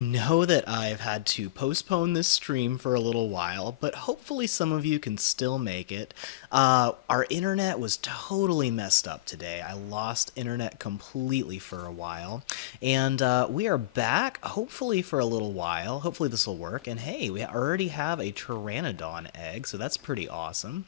Know that I've had to postpone this stream for a little while, but hopefully some of you can still make it. Our internet was totally messed up today. I lost internet completely for a while, and we are back, hopefully for a little while. Hopefully this will work. And hey, we already have a Pteranodon egg, so that's pretty awesome.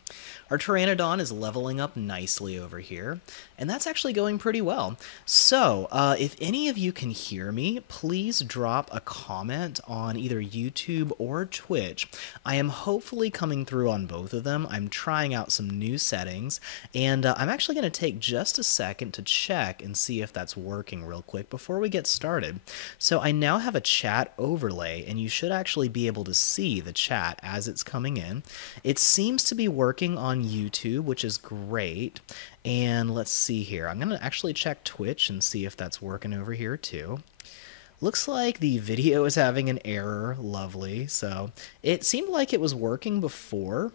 Our Pteranodon is leveling up nicely over here, and that's actually going pretty well. So, if any of you can hear me, please drop a comment on either YouTube or Twitch. I am hopefully coming through on both of them. I'm trying out some new settings, and I'm actually going to take just a second to check and see if that's working real quick before we get started. So I now have a chat overlay, and you should actually be able to see the chat as it's coming in. It seems to be working on YouTube, which is great. And let's see here. I'm going to actually check Twitch and see if that's working over here too. Looks like the video is having an error. Lovely. So it seemed like it was working before,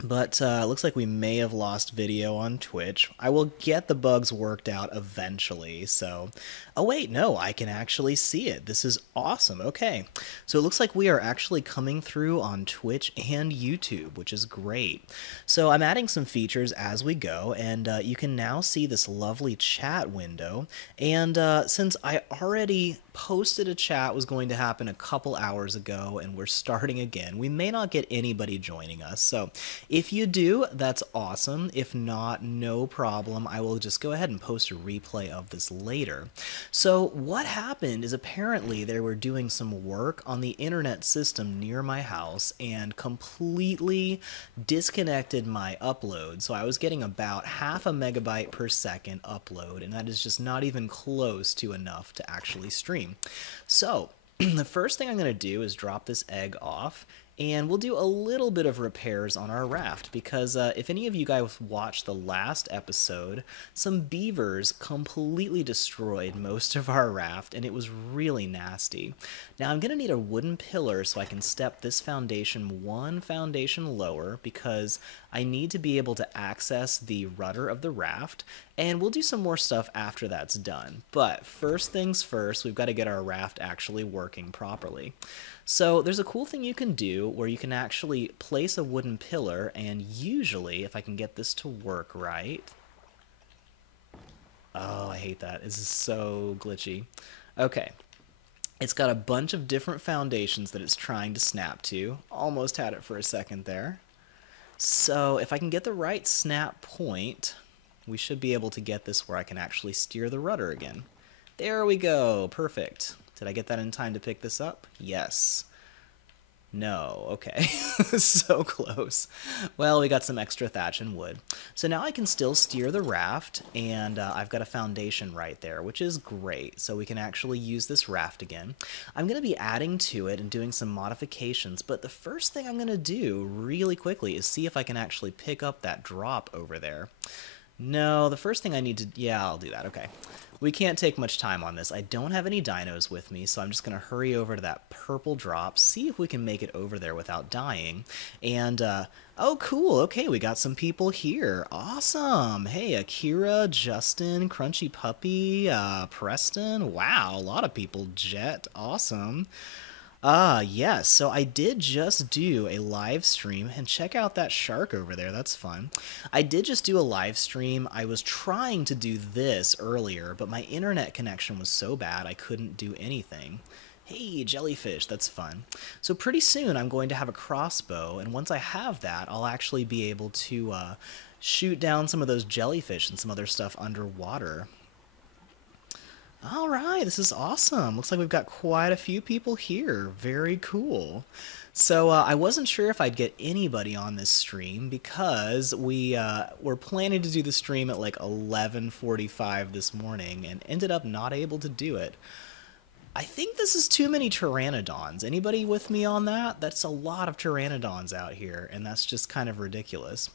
but looks like we may have lost video on Twitch. I will get the bugs worked out eventually. So, oh wait, no, I can actually see it. This is awesome. Okay, so it looks like we are actually coming through on Twitch and YouTube, which is great. So I'm adding some features as we go, and you can now see this lovely chat window. And since I already posted a chat was going to happen a couple hours ago and we're starting again, we may not get anybody joining us. So if you do, that's awesome. If not, no problem. I will just go ahead and post a replay of this later. So what happened is apparently they were doing some work on the internet system near my house and completely disconnected my upload. So I was getting about half a megabyte per second upload, and that is just not even close to enough to actually stream. So the first thing I'm going to do is drop this egg off, and we'll do a little bit of repairs on our raft because if any of you guys watched the last episode, some beavers completely destroyed most of our raft, and it was really nasty. Now I'm going to need a wooden pillar so I can step this foundation one foundation lower because I need to be able to access the rudder of the raft, and we'll do some more stuff after that's done. But first things first, we've got to get our raft actually working properly. So there's a cool thing you can do where you can actually place a wooden pillar, and usually, if I can get this to work right... Oh, I hate that. This is so glitchy. Okay. It's got a bunch of different foundations that it's trying to snap to. Almost had it for a second there. So if I can get the right snap point, we should be able to get this where I can actually steer the rudder again. There we go. Perfect. Did I get that in time to pick this up? Yes. No. Okay. So close. Well, we got some extra thatch and wood. So now I can still steer the raft, and I've got a foundation right there, which is great. So we can actually use this raft again. I'm going to be adding to it and doing some modifications, but the first thing I'm going to do really quickly is see if I can actually pick up that drop over there. No, the first thing I need to... Yeah, I'll do that. Okay. We can't take much time on this. I don't have any dinos with me, so I'm just going to hurry over to that purple drop, see if we can make it over there without dying. And, oh, cool. Okay, we got some people here. Awesome. Hey, Akira, Justin, Crunchy Puppy, Preston. Wow, a lot of people. Jet. Awesome. Yes, so I did just do a live stream, and check out that shark over there, that's fun. I did just do a live stream. I was trying to do this earlier, but my internet connection was so bad I couldn't do anything. Hey, jellyfish, that's fun. So pretty soon I'm going to have a crossbow, and once I have that, I'll actually be able to shoot down some of those jellyfish and some other stuff underwater. All right, this is awesome. Looks like we've got quite a few people here. Very cool. So I wasn't sure if I'd get anybody on this stream because we were planning to do the stream at like 11:45 this morning and ended up not able to do it. I think this is too many pteranodons. Anybody with me on that? That's a lot of pteranodons out here, and that's just kind of ridiculous.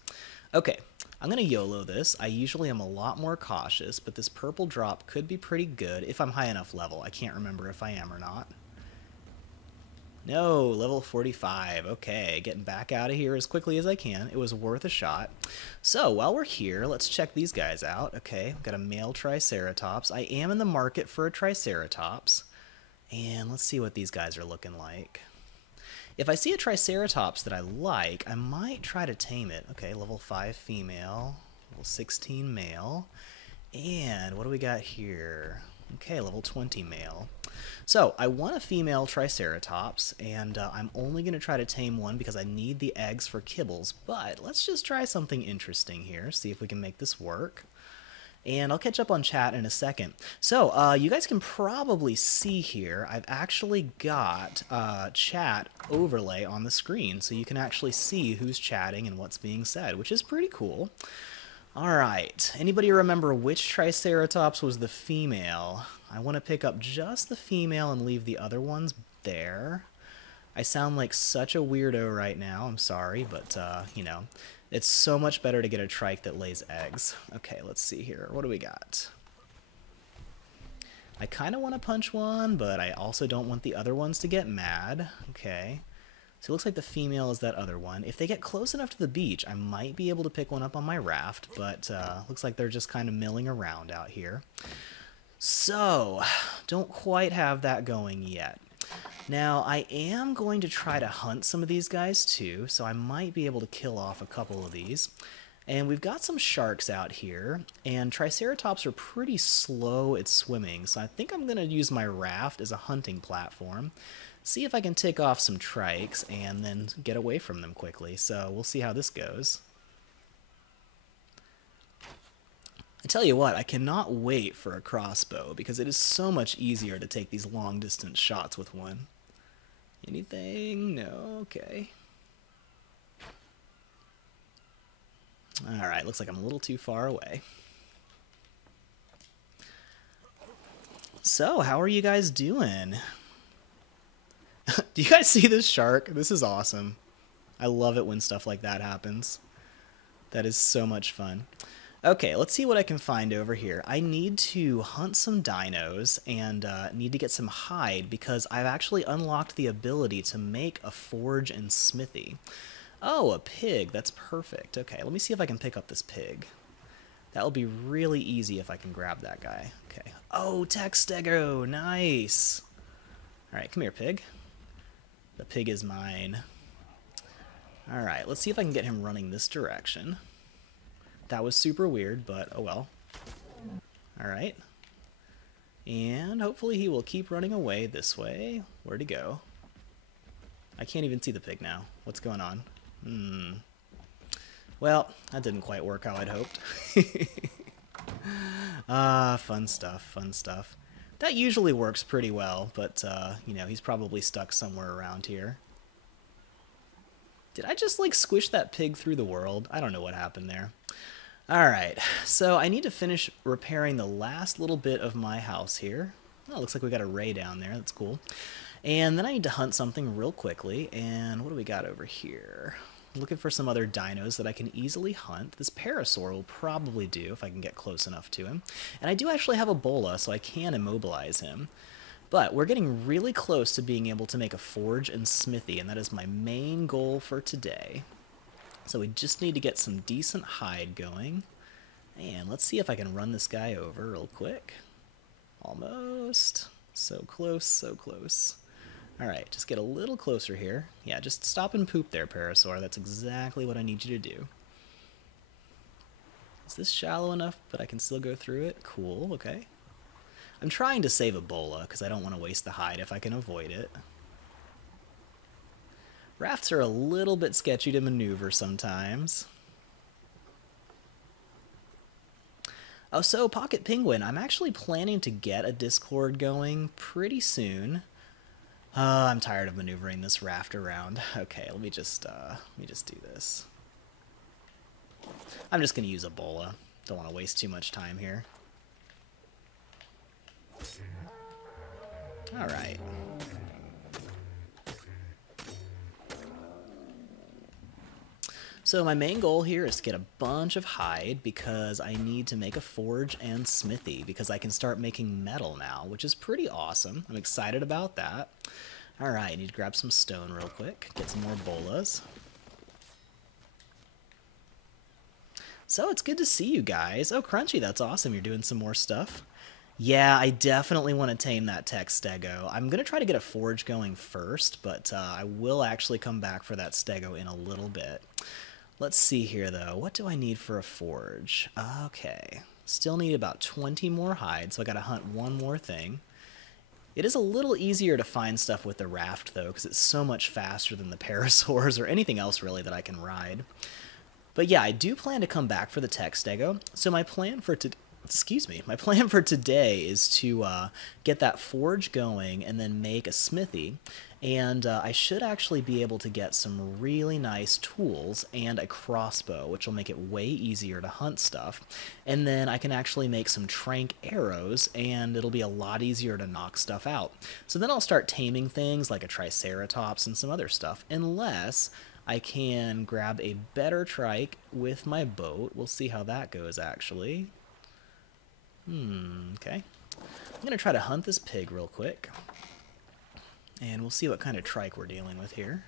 Okay, I'm going to YOLO this. I usually am a lot more cautious, but this purple drop could be pretty good if I'm high enough level. I can't remember if I am or not. No, level 45. Okay, getting back out of here as quickly as I can. It was worth a shot. So, while we're here, let's check these guys out. Okay, got a male Triceratops. I am in the market for a Triceratops. And let's see what these guys are looking like. If I see a Triceratops that I like, I might try to tame it. Okay, level 5 female, level 16 male. And what do we got here? Okay, level 20 male. So I want a female Triceratops, and I'm only going to try to tame one because I need the eggs for kibbles. But let's just try something interesting here, see if we can make this work. And I'll catch up on chat in a second. So, you guys can probably see here, I've actually got chat overlay on the screen, so you can actually see who's chatting and what's being said, which is pretty cool. Alright, anybody remember which Triceratops was the female? I want to pick up just the female and leave the other ones there. I sound like such a weirdo right now, I'm sorry, but, you know, it's so much better to get a trike that lays eggs. Okay, let's see here. What do we got? I kind of want to punch one, but I also don't want the other ones to get mad. Okay. So it looks like the female is that other one. If they get close enough to the beach, I might be able to pick one up on my raft, but looks like they're just kind of milling around out here. So, don't quite have that going yet. Now, I am going to try to hunt some of these guys too, so I might be able to kill off a couple of these. And we've got some sharks out here, and Triceratops are pretty slow at swimming, so I think I'm going to use my raft as a hunting platform, see if I can tick off some trikes, and then get away from them quickly. So we'll see how this goes. I tell you what, I cannot wait for a crossbow, because it is so much easier to take these long-distance shots with one. Anything? No? Okay. Alright, looks like I'm a little too far away. So, how are you guys doing? Do you guys see this shark? This is awesome. I love it when stuff like that happens. That is so much fun. Okay, let's see what I can find over here. I need to hunt some dinos and need to get some hide because I've actually unlocked the ability to make a forge and smithy. Oh, a pig. That's perfect. Okay, let me see if I can pick up this pig. That will be really easy if I can grab that guy. Okay. Oh, Tek Stego. Nice. All right, come here, pig. The pig is mine. All right, let's see if I can get him running this direction. That was super weird, but oh well. Alright. And hopefully he will keep running away this way. Where'd he go? I can't even see the pig now. What's going on? Well, that didn't quite work how I'd hoped. Fun stuff, fun stuff. That usually works pretty well, but, you know, he's probably stuck somewhere around here. Did I just, like, squish that pig through the world? I don't know what happened there. Alright, so I need to finish repairing the last little bit of my house here. Oh, looks like we got a ray down there. That's cool. And then I need to hunt something real quickly. And what do we got over here? Looking for some other dinos that I can easily hunt. This Parasaur will probably do if I can get close enough to him. And I do actually have a bola, so I can immobilize him. But we're getting really close to being able to make a forge and smithy, and that is my main goal for today. So we just need to get some decent hide going. And let's see if I can run this guy over real quick. Almost. So close, so close. Alright, just get a little closer here. Yeah, just stop and poop there, Parasaur. That's exactly what I need you to do. Is this shallow enough, but I can still go through it? Cool, okay. I'm trying to save a bola, because I don't want to waste the hide if I can avoid it. Rafts are a little bit sketchy to maneuver sometimes. Oh, so Pocket Penguin, I'm actually planning to get a Discord going pretty soon. I'm tired of maneuvering this raft around. Okay, let me just do this. I'm just gonna use a bola. Don't want to waste too much time here. All right. So my main goal here is to get a bunch of hide because I need to make a forge and smithy because I can start making metal now, which is pretty awesome. I'm excited about that. Alright, I need to grab some stone real quick, get some more bolas. So it's good to see you guys. Oh, Crunchy, that's awesome. You're doing some more stuff. Yeah, I definitely want to tame that Tek Stego. I'm going to try to get a forge going first, but I will actually come back for that Stego in a little bit. Let's see here, though. What do I need for a forge? Okay. Still need about 20 more hides, so I got to hunt one more thing. It is a little easier to find stuff with the raft, though, because it's so much faster than the parasaurs or anything else, really, that I can ride. But yeah, I do plan to come back for the Tek Stego. So my plan for my plan for today is to get that forge going and then make a smithy. And I should actually be able to get some really nice tools and a crossbow, which will make it way easier to hunt stuff. And then I can actually make some trank arrows, and it'll be a lot easier to knock stuff out. So then I'll start taming things like a triceratops and some other stuff, unless I can grab a better trike with my boat. We'll see how that goes, actually. Okay. I'm going to try to hunt this pig real quick. And we'll see what kind of trike we're dealing with here.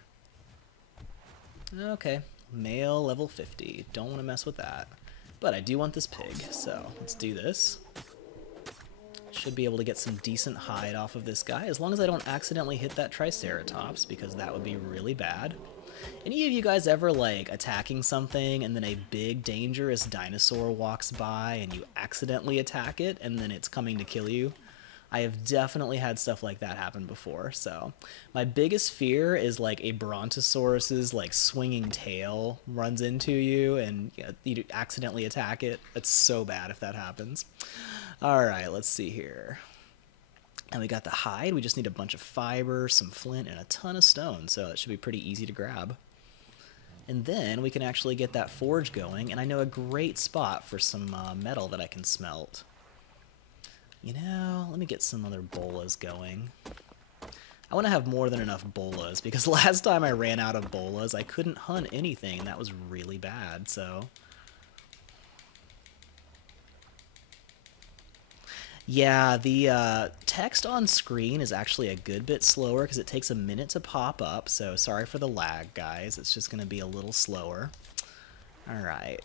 Okay. Male level 50. Don't want to mess with that. But I do want this pig, so let's do this. Should be able to get some decent hide off of this guy, as long as I don't accidentally hit that triceratops, because that would be really bad. Any of you guys ever, like, attacking something and then a big dangerous dinosaur walks by and you accidentally attack it and then it's coming to kill you? I have definitely had stuff like that happen before, so my biggest fear is like a brontosaurus's like swinging tail runs into you and you accidentally attack it. It's so bad if that happens. Alright, let's see here. And we got the hide. We just need a bunch of fiber, some flint, and a ton of stone, so it should be pretty easy to grab. And then we can actually get that forge going, and I know a great spot for some metal that I can smelt. You know, let me get some other bolas going. I want to have more than enough bolas, because last time I ran out of bolas, I couldn't hunt anything, and that was really bad, so... Yeah, the text on screen is actually a good bit slower because it takes a minute to pop up, so sorry for the lag, guys. It's just going to be a little slower. Alright.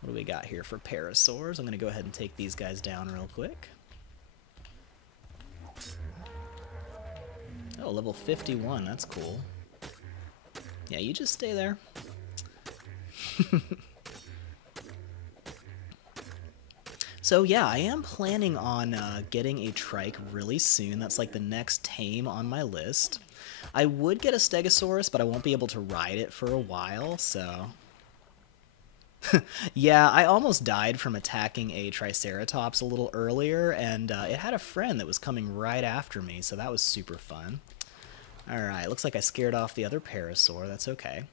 What do we got here for parasaurs? I'm going to go ahead and take these guys down real quick. Oh, level 51. That's cool. Yeah, you just stay there. So yeah, I am planning on getting a trike really soon. That's like the next tame on my list. I would get a stegosaurus, but I won't be able to ride it for a while, so... Yeah, I almost died from attacking a triceratops a little earlier, and it had a friend that was coming right after me, so that was super fun. Alright, looks like I scared off the other parasaur. That's okay.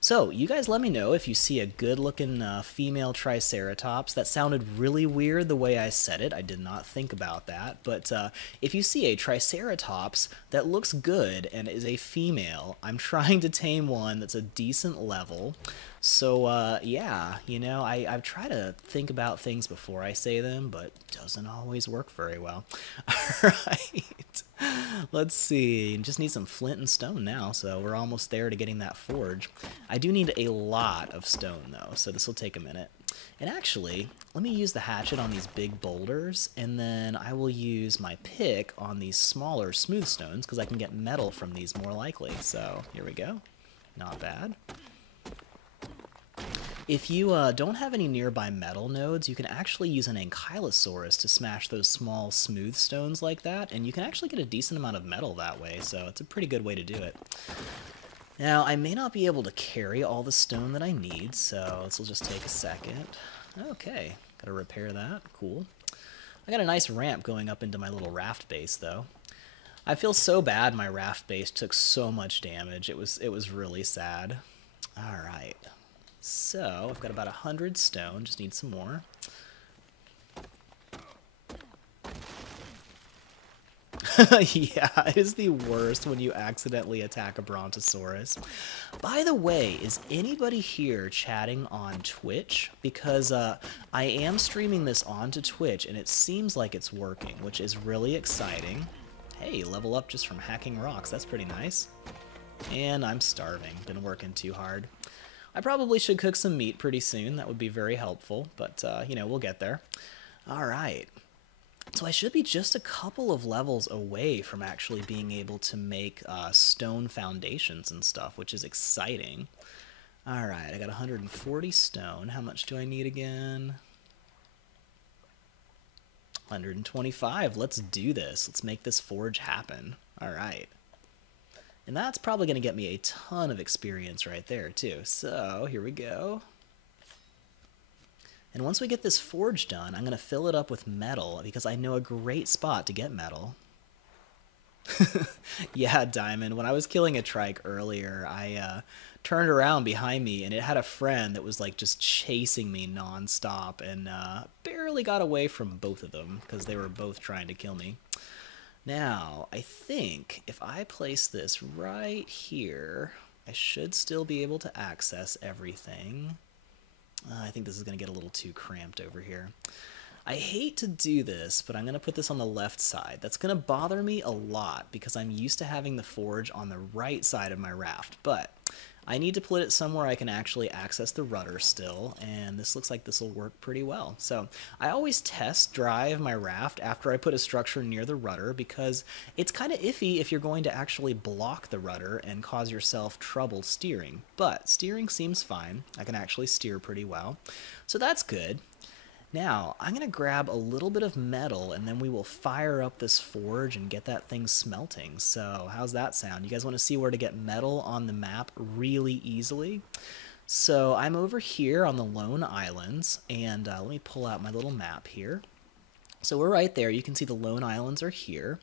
So, you guys let me know if you see a good-looking female triceratops. That sounded really weird the way I said it. I did not think about that. But if you see a triceratops that looks good and is a female, I'm trying to tame one that's a decent level. So, yeah, you know, I've tried to think about things before I say them, but it doesn't always work very well. Alright, let's see. Just need some flint and stone now, so we're almost there to getting that forge. I do need a lot of stone, though, so this will take a minute. And actually, let me use the hatchet on these big boulders, and then I will use my pick on these smaller smooth stones, because I can get metal from these more likely. So, here we go. Not bad. If you don't have any nearby metal nodes, you can actually use an ankylosaurus to smash those small smooth stones like that, and you can actually get a decent amount of metal that way, so it's a pretty good way to do it. Now, I may not be able to carry all the stone that I need, so this will just take a second. Okay, gotta repair that. Cool. I got a nice ramp going up into my little raft base, though. I feel so bad my raft base took so much damage. It was really sad. Alright. So, I've got about 100 stone, just need some more. Yeah, it is the worst when you accidentally attack a brontosaurus. By the way, is anybody here chatting on Twitch? Because I am streaming this onto Twitch, and it seems like it's working, which is really exciting. Hey, level up just from hacking rocks, that's pretty nice. And I'm starving, been working too hard. I probably should cook some meat pretty soon. That would be very helpful, but, you know, we'll get there. All right. So I should be just a couple of levels away from actually being able to make stone foundations and stuff, which is exciting. All right, I got 140 stone. How much do I need again? 125. Let's do this. Let's make this forge happen. All right. And that's probably going to get me a ton of experience right there, too. So here we go. And once we get this forge done, I'm going to fill it up with metal because I know a great spot to get metal. Yeah, Diamond. When I was killing a trike earlier, I turned around behind me and it had a friend that was like just chasing me nonstop and barely got away from both of them because they were both trying to kill me. Now, I think if I place this right here, I should still be able to access everything. I think this is going to get a little too cramped over here. I hate to do this, but I'm going to put this on the left side. That's going to bother me a lot because I'm used to having the forge on the right side of my raft, but I need to put it somewhere I can actually access the rudder still, and this looks like this will work pretty well. So I always test drive my raft after I put a structure near the rudder because it's kind of iffy if you're going to actually block the rudder and cause yourself trouble steering. But steering seems fine. I can actually steer pretty well. So that's good. Now, I'm going to grab a little bit of metal, and then we will fire up this forge and get that thing smelting. So, how's that sound? You guys want to see where to get metal on the map really easily? So, I'm over here on the Lone Islands, and let me pull out my little map here. So, we're right there. You can see the Lone Islands are here.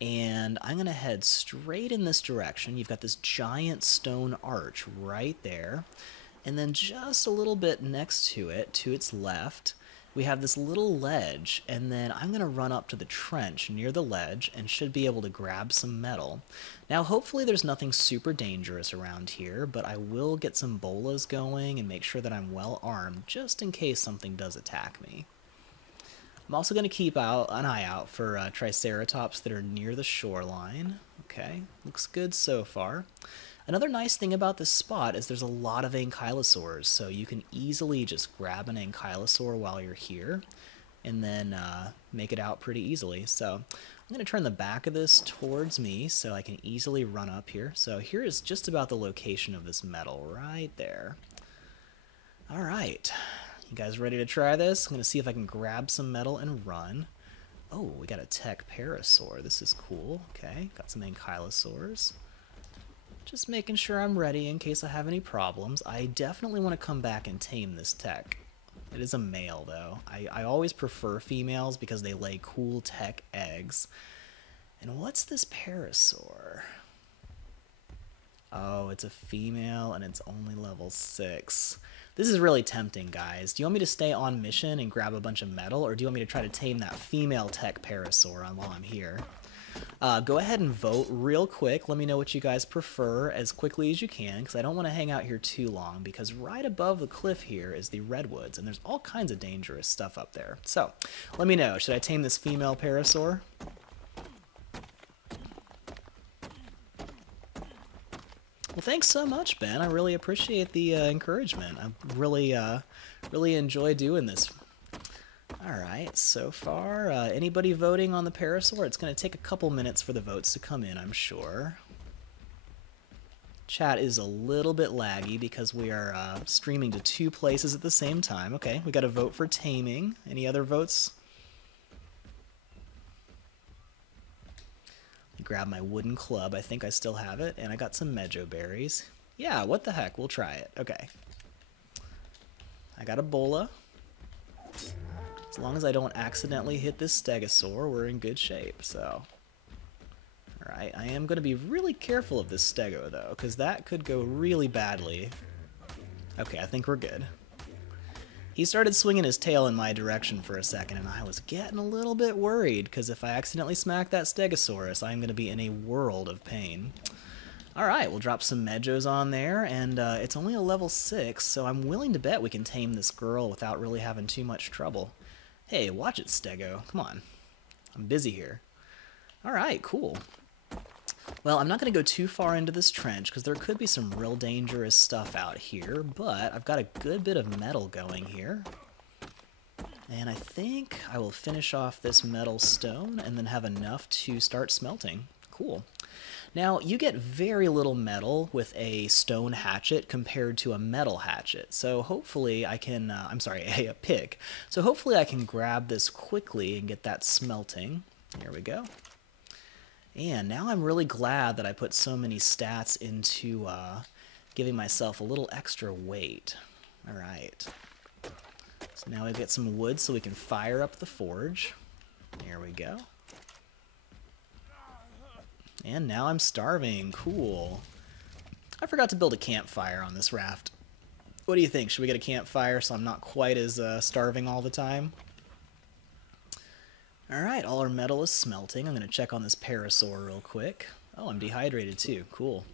And I'm going to head straight in this direction. You've got this giant stone arch right there. And then just a little bit next to it, to its left, we have this little ledge, and then I'm going to run up to the trench near the ledge and should be able to grab some metal. Now, hopefully there's nothing super dangerous around here, but I will get some bolas going and make sure that I'm well armed just in case something does attack me. I'm also going to keep an eye out for triceratops that are near the shoreline. Okay, looks good so far. Another nice thing about this spot is there's a lot of ankylosaurs, so you can easily just grab an ankylosaur while you're here and then make it out pretty easily. So I'm going to turn the back of this towards me so I can easily run up here. So here is just about the location of this metal right there. All right, you guys ready to try this? I'm going to see if I can grab some metal and run. Oh, we got a Tek Parasaur. This is cool. Okay, got some ankylosaurs. Just making sure I'm ready in case I have any problems. I definitely want to come back and tame this Tek. It is a male, though. I always prefer females because they lay cool Tek eggs. And what's this Parasaur? Oh, it's a female and it's only level 6. This is really tempting, guys. Do you want me to stay on mission and grab a bunch of metal, or do you want me to try to tame that female Tek Parasaur while I'm here? Go ahead and vote real quick. Let me know what you guys prefer as quickly as you can, because I don't want to hang out here too long, because right above the cliff here is the redwoods, and there's all kinds of dangerous stuff up there. So, let me know. Should I tame this female Parasaur? Well, thanks so much, Ben. I really appreciate the encouragement. I really enjoy doing this. Alright, so far, anybody voting on the Parasaur? It's going to take a couple minutes for the votes to come in, I'm sure. Chat is a little bit laggy because we are streaming to 2 places at the same time. Okay, we got a vote for taming. Any other votes? Grab my wooden club. I think I still have it. And I got some mejo berries. Yeah, what the heck? We'll try it. Okay. I got a bola. As long as I don't accidentally hit this stegosaur, we're in good shape, so. Alright, I am going to be really careful of this stego, though, because that could go really badly. Okay, I think we're good. He started swinging his tail in my direction for a second, and I was getting a little bit worried, because if I accidentally smack that stegosaurus, I'm going to be in a world of pain. Alright, we'll drop some mejos on there, and it's only a level 6, so I'm willing to bet we can tame this girl without really having too much trouble. Hey, watch it, Stego. Come on. I'm busy here. Alright, cool. Well, I'm not going to go too far into this trench, because there could be some real dangerous stuff out here, but I've got a good bit of metal going here. And I think I will finish off this metal stone and then have enough to start smelting. Cool. Now, you get very little metal with a stone hatchet compared to a metal hatchet. So hopefully I can, I'm sorry, a pick. So hopefully I can grab this quickly and get that smelting. Here we go. And now I'm really glad that I put so many stats into giving myself a little extra weight. All right. So now we get some wood so we can fire up the forge. There we go. And now I'm starving. Cool. I forgot to build a campfire on this raft. What do you think? Should we get a campfire so I'm not quite as starving all the time? Alright, all our metal is smelting. I'm going to check on this parasaur real quick. Oh, I'm dehydrated too. Cool.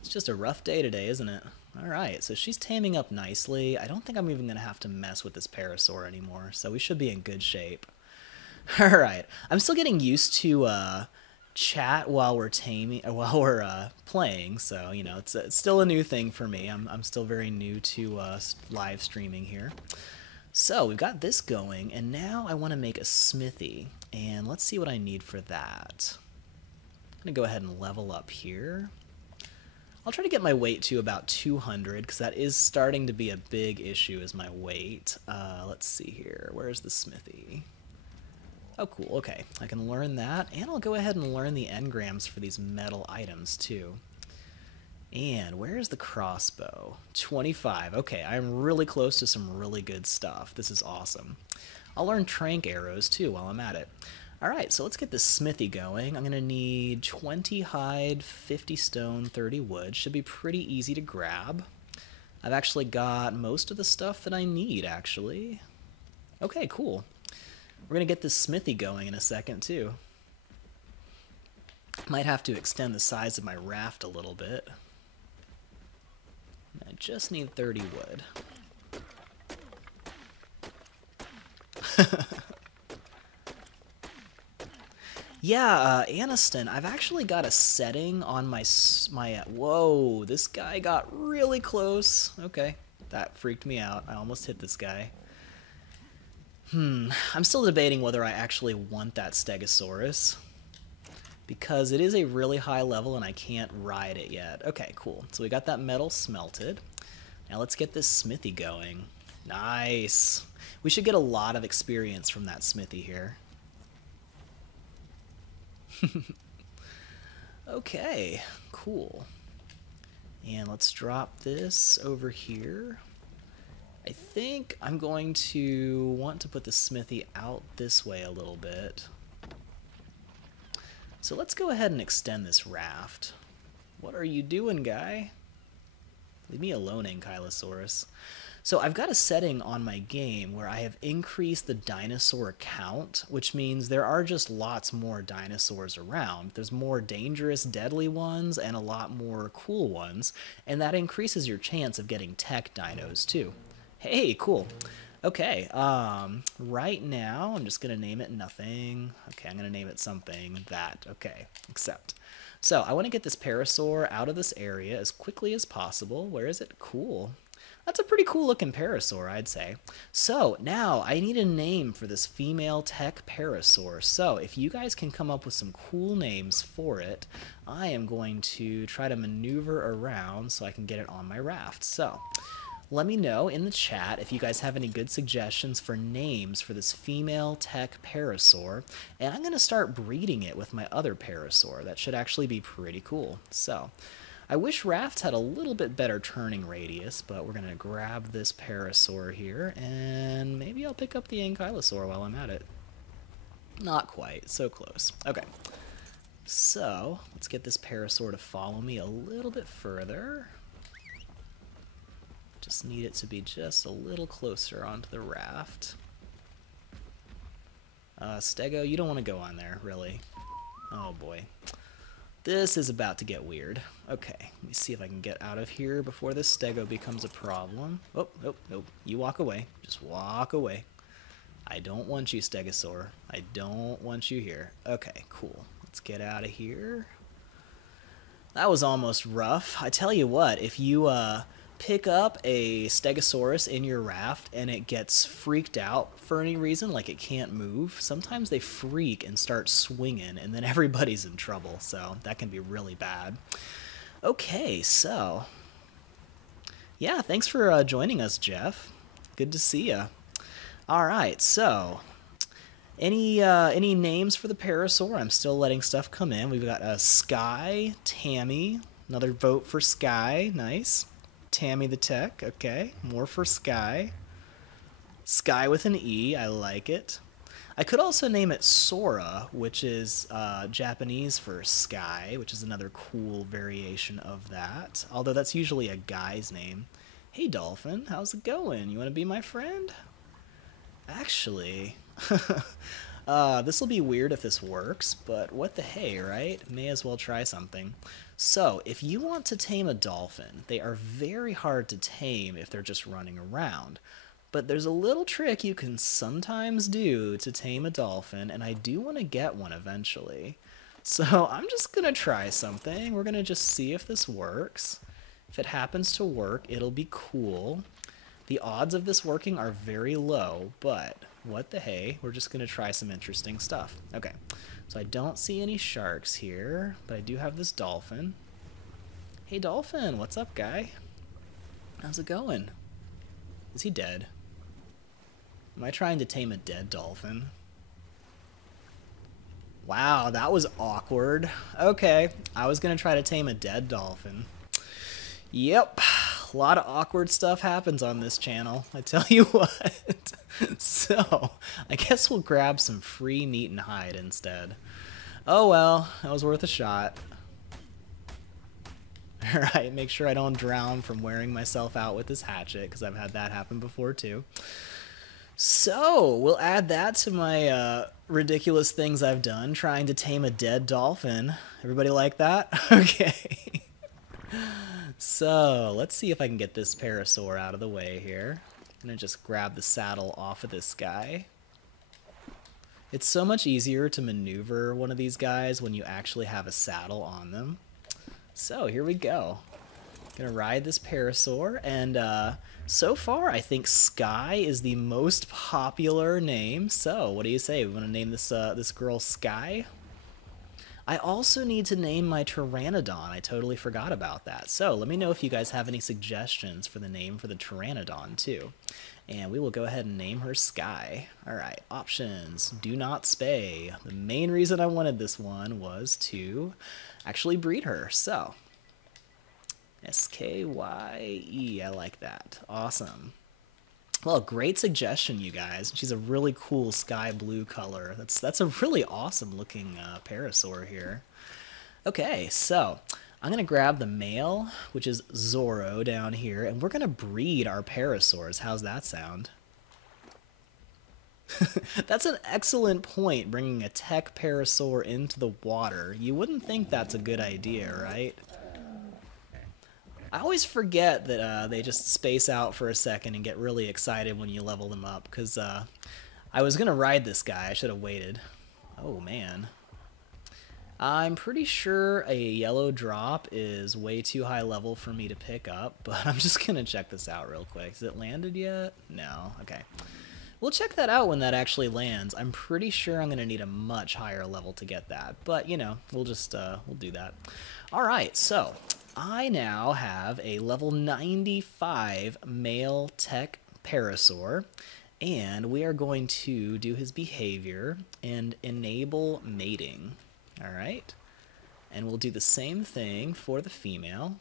It's just a rough day today, isn't it? Alright, so she's taming up nicely. I don't think I'm even going to have to mess with this parasaur anymore, so we should be in good shape. Alright, I'm still getting used to chat while we're playing, so you know it's still a new thing for me. I'm still very new to live streaming here. So we've got this going, and now I want to make a smithy, and let's see what I need for that. I'm gonna go ahead and level up here. I'll try to get my weight to about 200 because that is starting to be a big issue, is my weight. Let's see here, where's the smithy? Oh, cool. Okay, I can learn that, and I'll go ahead and learn the engrams for these metal items, too. And where's the crossbow? 25. Okay, I'm really close to some really good stuff. This is awesome. I'll learn trank arrows, too, while I'm at it. Alright, so let's get this smithy going. I'm going to need 20 hide, 50 stone, 30 wood. Should be pretty easy to grab. I've actually got most of the stuff that I need, actually. Okay, cool. We're going to get this smithy going in a second, too. Might have to extend the size of my raft a little bit. I just need 30 wood. Yeah, Aniston, I've actually got a setting on my whoa, this guy got really close. Okay, that freaked me out. I almost hit this guy. I'm still debating whether I actually want that Stegosaurus, because it is a really high level and I can't ride it yet. Okay, cool. So we got that metal smelted. Now let's get this smithy going. Nice. We should get a lot of experience from that smithy here. Okay, cool. And let's drop this over here. I think I'm going to want to put the smithy out this way a little bit. So let's go ahead and extend this raft. What are you doing, guy? Leave me alone, Ankylosaurus. So I've got a setting on my game where I have increased the dinosaur count, which means there are just lots more dinosaurs around. There's more dangerous, deadly ones and a lot more cool ones, and that increases your chance of getting tech dinos too. Hey, cool. Okay, right now I'm just going to name it nothing. Okay, I'm going to name it something that, okay, accept. So I want to get this parasaur out of this area as quickly as possible. Where is it? Cool. That's a pretty cool looking parasaur, I'd say. So now I need a name for this female Tek Parasaur. So if you guys can come up with some cool names for it, I am going to try to maneuver around so I can get it on my raft. So let me know in the chat if you guys have any good suggestions for names for this female Tek Parasaur, and I'm going to start breeding it with my other parasaur. That should actually be pretty cool. So I wish rafts had a little bit better turning radius, but we're going to grab this parasaur here, and maybe I'll pick up the Ankylosaur while I'm at it. Not quite. So close. Okay. So let's get this parasaur to follow me a little bit further. Just need it to be just a little closer onto the raft. Stego, you don't want to go on there, really. Oh boy. This is about to get weird. Okay, let me see if I can get out of here before this Stego becomes a problem. Oh, nope, nope. You walk away. Just walk away. I don't want you, Stegosaur. I don't want you here. Okay, cool. Let's get out of here. That was almost rough. I tell you what, if you pick up a stegosaurus in your raft and it gets freaked out for any reason, like it can't move, sometimes they freak and start swinging, and then everybody's in trouble, so that can be really bad. Okay, so yeah, thanks for joining us, Jeff. Good to see ya. All right, so any names for the Parasaur? I'm still letting stuff come in. We've got Sky, Tammy, another vote for Sky, nice. Tammy the Tek, okay, more for Sky. Sky with an E, I like it. I could also name it Sora, which is Japanese for sky, which is another cool variation of that. Although that's usually a guy's name. Hey, Dolphin, how's it going? You want to be my friend? Actually, this will be weird if this works, but what the hey, right? May as well try something. So, if you want to tame a dolphin, they are very hard to tame if they're just running around. But there's a little trick you can sometimes do to tame a dolphin, and I do want to get one eventually. So I'm just going to try something. We're going to just see if this works. If it happens to work, it'll be cool. The odds of this working are very low, but what the hey, we're just going to try some interesting stuff. Okay, so I don't see any sharks here, but I do have this dolphin. Hey dolphin, what's up, guy? How's it going? Is he dead? Am I trying to tame a dead dolphin? Wow, that was awkward. Okay, I was going to try to tame a dead dolphin. Yep, a lot of awkward stuff happens on this channel, I tell you what. So, I guess we'll grab some free meat and hide instead. Oh well, that was worth a shot. Alright, make sure I don't drown from wearing myself out with this hatchet, because I've had that happen before too. So, we'll add that to my ridiculous things I've done, trying to tame a dead dolphin. Everybody like that? Okay. So, let's see if I can get this Parasaur out of the way here. I'm going to just grab the saddle off of this guy. It's so much easier to maneuver one of these guys when you actually have a saddle on them. So, here we go. Gonna ride this Parasaur, and so far I think Sky is the most popular name. So what do you say? We want to name this this girl Sky? I also need to name my Pteranodon. I totally forgot about that. So let me know if you guys have any suggestions for the name for the Pteranodon too. And we will go ahead and name her Sky. Alright, options. Do not spay. The main reason I wanted this one was to actually breed her. So S-K-Y-E, I like that. Awesome. Well, great suggestion, you guys. She's a really cool sky blue color. That's a really awesome looking Parasaur here. Okay, so I'm going to grab the male, which is Zorro down here, and we're going to breed our Parasaurs. How's that sound? That's an excellent point, bringing a Tek Parasaur into the water. You wouldn't think that's a good idea, right? I always forget that they just space out for a second and get really excited when you level them up, because I was going to ride this guy. I should have waited. Oh, man. I'm pretty sure a yellow drop is way too high level for me to pick up, but I'm just going to check this out real quick. Has it landed yet? No. Okay. We'll check that out when that actually lands. I'm pretty sure I'm going to need a much higher level to get that, but, you know, we'll just, we'll do that. All right, so I now have a level 95 male Tek Parasaur, and we are going to do his behavior and enable mating. All right, and we'll do the same thing for the female.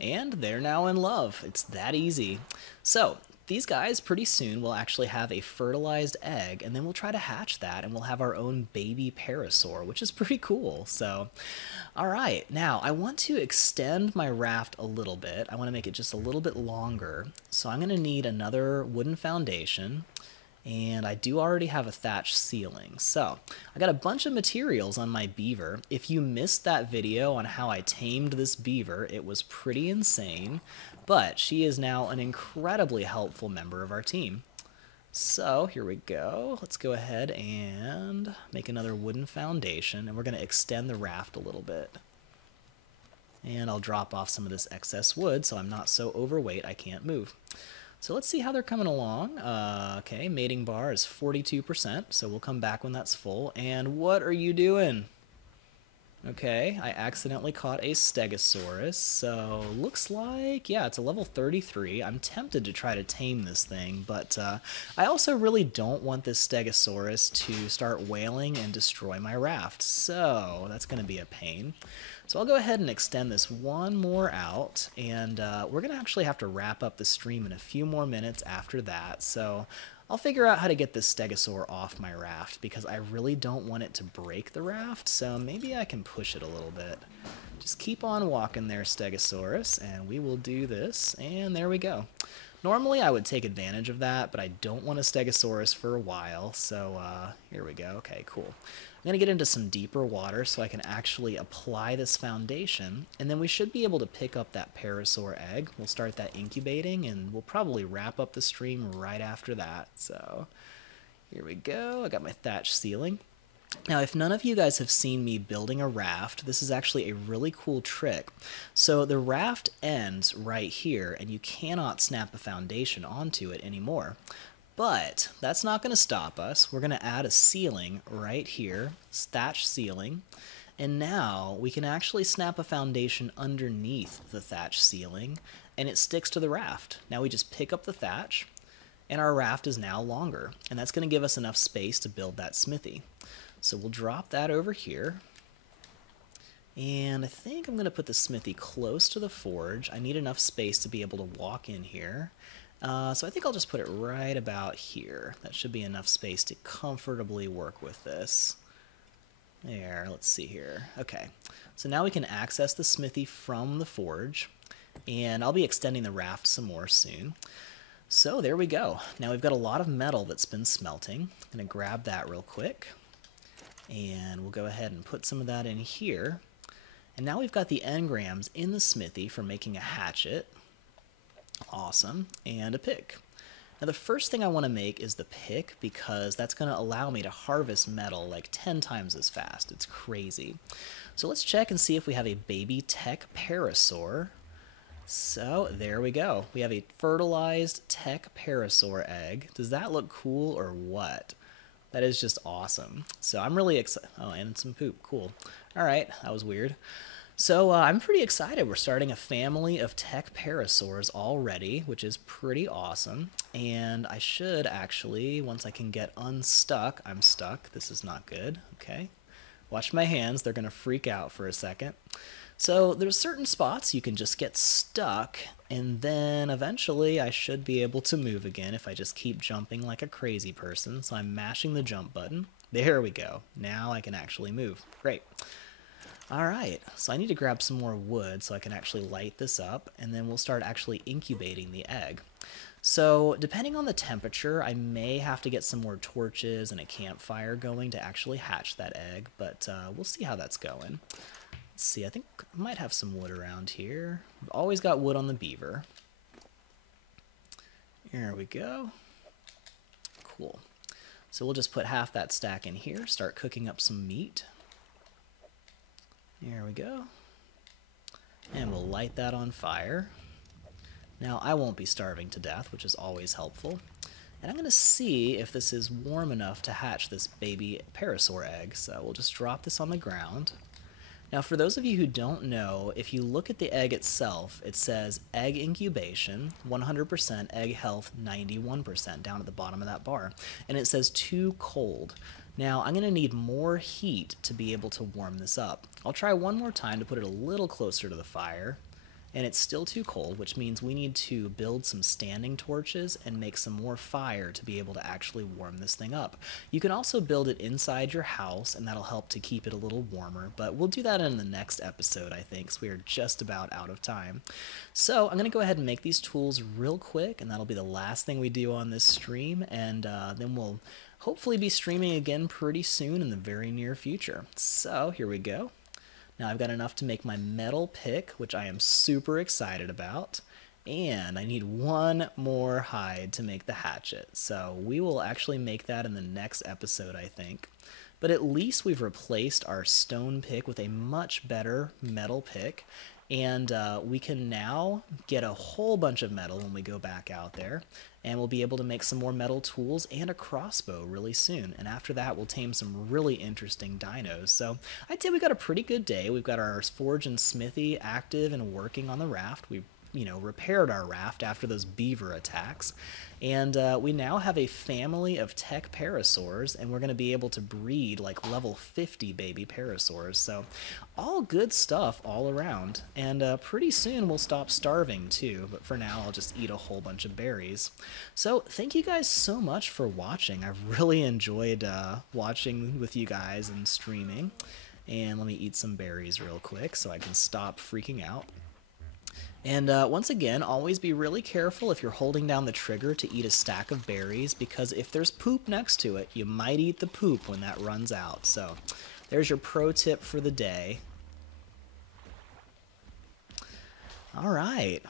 And they're now in love. It's that easy. So these guys pretty soon will actually have a fertilized egg, and then we'll try to hatch that, and we'll have our own baby Parasaur, which is pretty cool. So, all right, now I want to extend my raft a little bit. I want to make it just a little bit longer. So I'm going to need another wooden foundation, and I do already have a thatch ceiling. So I got a bunch of materials on my beaver. If you missed that video on how I tamed this beaver, it was pretty insane, but she is now an incredibly helpful member of our team. So here we go. Let's go ahead and make another wooden foundation, and we're going to extend the raft a little bit. And I'll drop off some of this excess wood so I'm not so overweight I can't move. So let's see how they're coming along. Okay, mating bar is 42%, so we'll come back when that's full. And what are you doing? Okay, I accidentally caught a Stegosaurus, so looks like, yeah, it's a level 33. I'm tempted to try to tame this thing, but I also really don't want this Stegosaurus to start wailing and destroy my raft, so that's going to be a pain. So I'll go ahead and extend this one more out, and we're going to actually have to wrap up the stream in a few more minutes after that, so I'll figure out how to get this Stegosaur off my raft because I really don't want it to break the raft, so maybe I can push it a little bit. Just keep on walking there, Stegosaurus, and we will do this, and there we go. Normally I would take advantage of that, but I don't want a Stegosaurus for a while, so here we go. Okay, cool. I'm going to get into some deeper water so I can actually apply this foundation, and then we should be able to pick up that Parasaur egg. We'll start that incubating, and we'll probably wrap up the stream right after that. So here we go. I got my thatch ceiling. Now, if none of you guys have seen me building a raft, this is actually a really cool trick. So the raft ends right here, and you cannot snap a foundation onto it anymore. But that's not going to stop us. We're going to add a ceiling right here, thatch ceiling, and now we can actually snap a foundation underneath the thatch ceiling, and it sticks to the raft. Now we just pick up the thatch, and our raft is now longer, and that's going to give us enough space to build that smithy. So we'll drop that over here, and I think I'm going to put the smithy close to the forge. I need enough space to be able to walk in here. So I think I'll just put it right about here. That should be enough space to comfortably work with this. There, let's see here. Okay, so now we can access the smithy from the forge, and I'll be extending the raft some more soon. So there we go. Now we've got a lot of metal that's been smelting. I'm going to grab that real quick, and we'll go ahead and put some of that in here. And now we've got the engrams in the smithy for making a hatchet. Awesome, and a pick. Now the first thing I want to make is the pick because that's going to allow me to harvest metal like 10 times as fast. It's crazy. So let's check and see if we have a baby Tek Parasaur. So there we go. We have a fertilized Tek Parasaur egg. Does that look cool or what? That is just awesome. So I'm really excited. Oh, and some poop. Cool. All right, that was weird. So I'm pretty excited. We're starting a family of Tek Parasaurs already, which is pretty awesome. And I should actually, once I can get unstuck, I'm stuck. This is not good. Okay. Watch my hands. They're going to freak out for a second. So there's certain spots you can just get stuck, and then eventually I should be able to move again if I just keep jumping like a crazy person. So I'm mashing the jump button. There we go. Now I can actually move. Great. Alright, so I need to grab some more wood so I can actually light this up, and then we'll start actually incubating the egg. So depending on the temperature, I may have to get some more torches and a campfire going to actually hatch that egg, but we'll see how that's going. Let's see, I think I might have some wood around here. I've always got wood on the beaver. There we go. Cool. So we'll just put half that stack in here, start cooking up some meat. There we go. And we'll light that on fire. Now, I won't be starving to death, which is always helpful. And I'm going to see if this is warm enough to hatch this baby Parasaur egg. So we'll just drop this on the ground. Now, for those of you who don't know, if you look at the egg itself, it says egg incubation, 100%, egg health, 91%, down at the bottom of that bar. And it says too cold. Now, I'm going to need more heat to be able to warm this up. I'll try one more time to put it a little closer to the fire, and it's still too cold, which means we need to build some standing torches and make some more fire to be able to actually warm this thing up. You can also build it inside your house, and that'll help to keep it a little warmer, but we'll do that in the next episode, I think, so we are just about out of time. So I'm going to go ahead and make these tools real quick, and that'll be the last thing we do on this stream, and then we'll hopefully be streaming again pretty soon in the very near future. So here we go. Now I've got enough to make my metal pick, which I am super excited about, and I need one more hide to make the hatchet. So we will actually make that in the next episode, I think. But at least we've replaced our stone pick with a much better metal pick, And we can now get a whole bunch of metal when we go back out there, and we'll be able to make some more metal tools and a crossbow really soon. And after that, we'll tame some really interesting dinos. So I'd say we got a pretty good day. We've got our forge and smithy active and working on the raft. We repaired our raft after those beaver attacks. And we now have a family of Tek Parasaurs, and we're going to be able to breed like level 50 baby Parasaurs. So all good stuff all around. And pretty soon we'll stop starving too, but for now I'll just eat a whole bunch of berries. So thank you guys so much for watching. I've really enjoyed watching with you guys and streaming. And let me eat some berries real quick so I can stop freaking out. And once again, always be really careful if you're holding down the trigger to eat a stack of berries, because if there's poop next to it, you might eat the poop when that runs out. So there's your pro tip for the day. All right.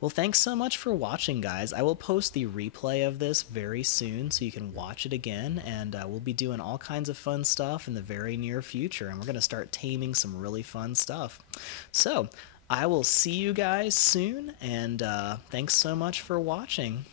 Well, thanks so much for watching, guys. I will post the replay of this very soon so you can watch it again, and we'll be doing all kinds of fun stuff in the very near future, and we're going to start taming some really fun stuff. So I will see you guys soon, and thanks so much for watching.